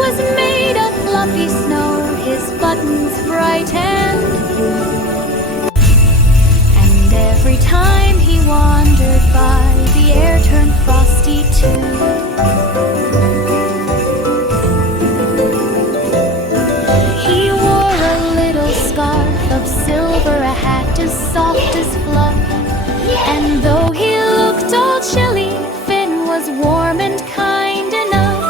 was made of fluffy snow, his buttons bright and blue. And every time he wandered by, the air turned frosty too. He wore a little scarf of silver, a hat as soft as fluff. And though he looked all chilly, Finn was warm and kind enough.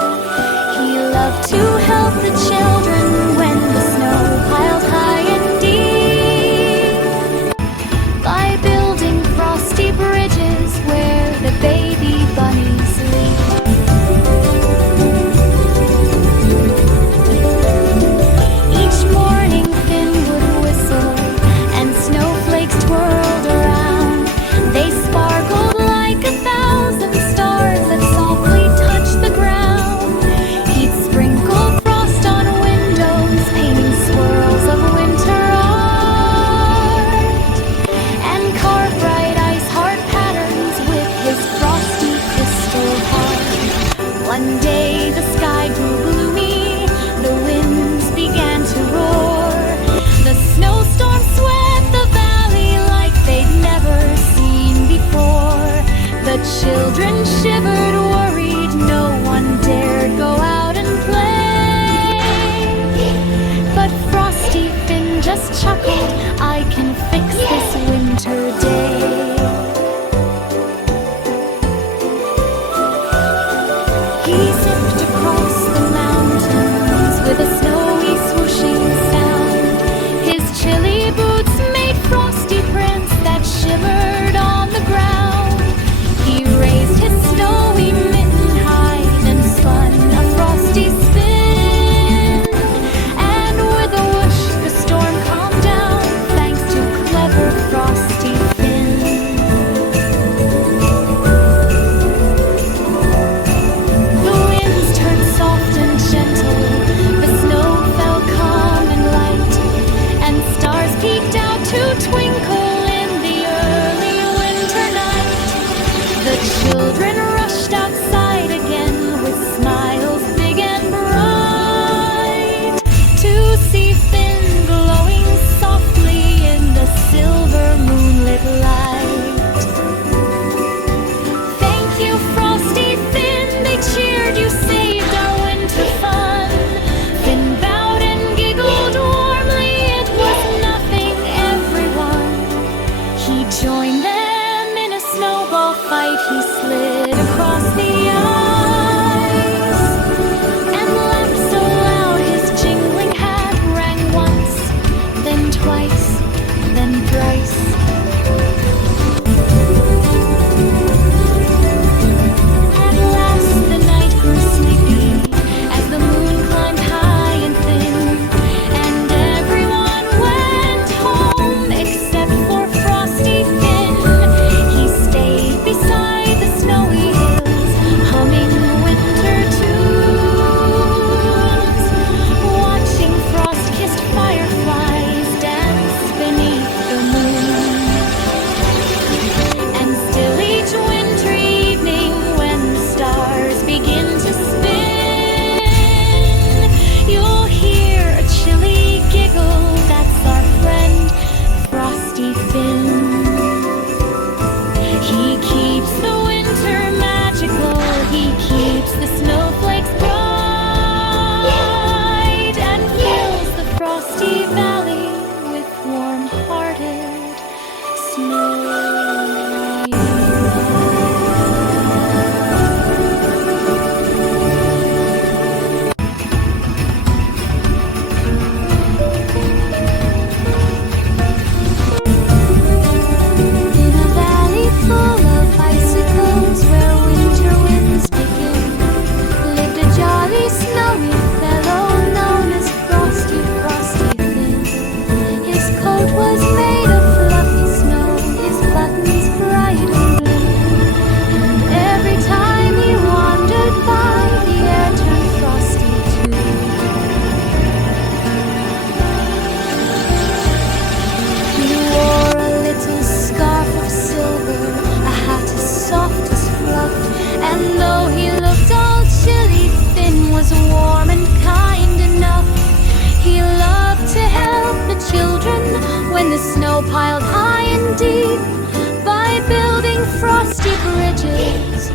He loved to help the children when the snow piled high and deep, by building frosty bridges where the baby bunnies leap. Each morning Finn would whistle and snowflakes twirled around. They sparkled like 1,000 stars that softly touched the ground. He'd sprinkle frost on windows, painting swirls of winter art, and carve bright ice heart patterns with his frosty crystal heart. One day the sky grew gloomy, the winds began to roar. The snowstorm swept the valley like they'd never seen before. The children shivered, worried, no one dared go out and play. But Frosty Finn just chuckled, I can fix this winter day. He said,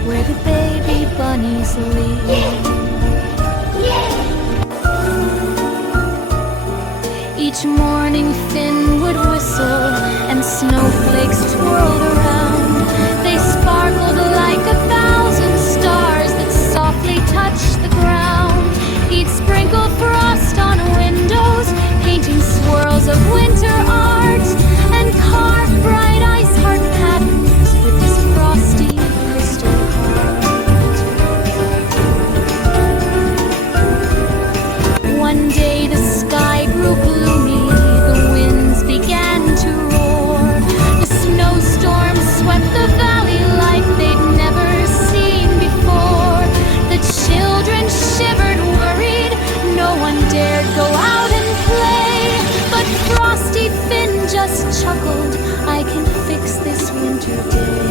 where the baby bunnies live. Each morning Finn would whistle and snowflakes twirled around. They sparkled like 1,000 stars that softly touched the ground. He'd sprinkle frost on windows, painting swirls of winter art, and carve bright ice heart patterns with his frosty crystal heart. One day the sky grew gloomy, the winds began to roar. The snowstorm swept the valley like they'd never seen before. The children shivered, worried, no one dared go out and play. But Frosty Finn just chuckled, I can fix this winter day.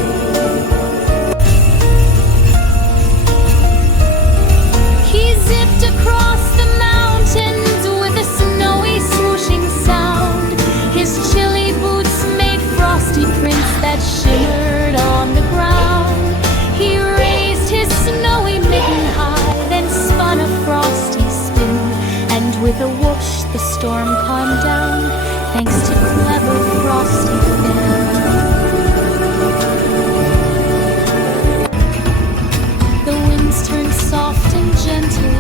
He zipped across the mountains with a snowy swooshing sound. His chilly boots made frosty prints that shimmered on the ground. He raised his snowy mitten high, then spun a frosty spin, and with a whoosh the storm calmed down, thanks to clever Frosty Finn. The winds turned soft and gentle,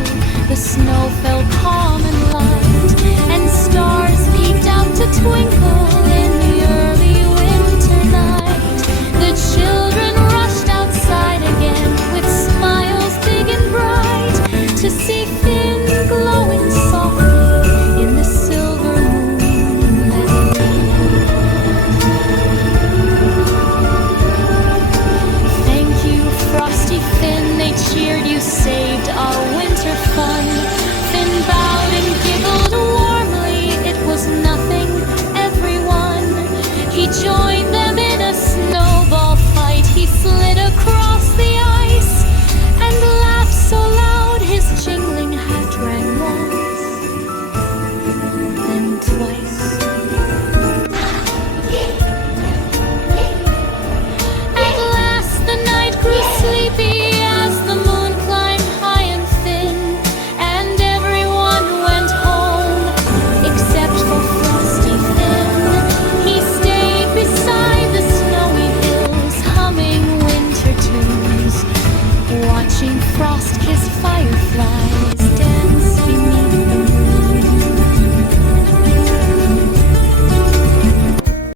the snow fell calm and light, and stars peeked out to twinkle in the early winter night. The children rushed outside again with smiles big and bright to see Finn glowing softly in the silver moonlight. Thank you, Frosty Finn, they cheered, you saved our winter fun. Finn bowed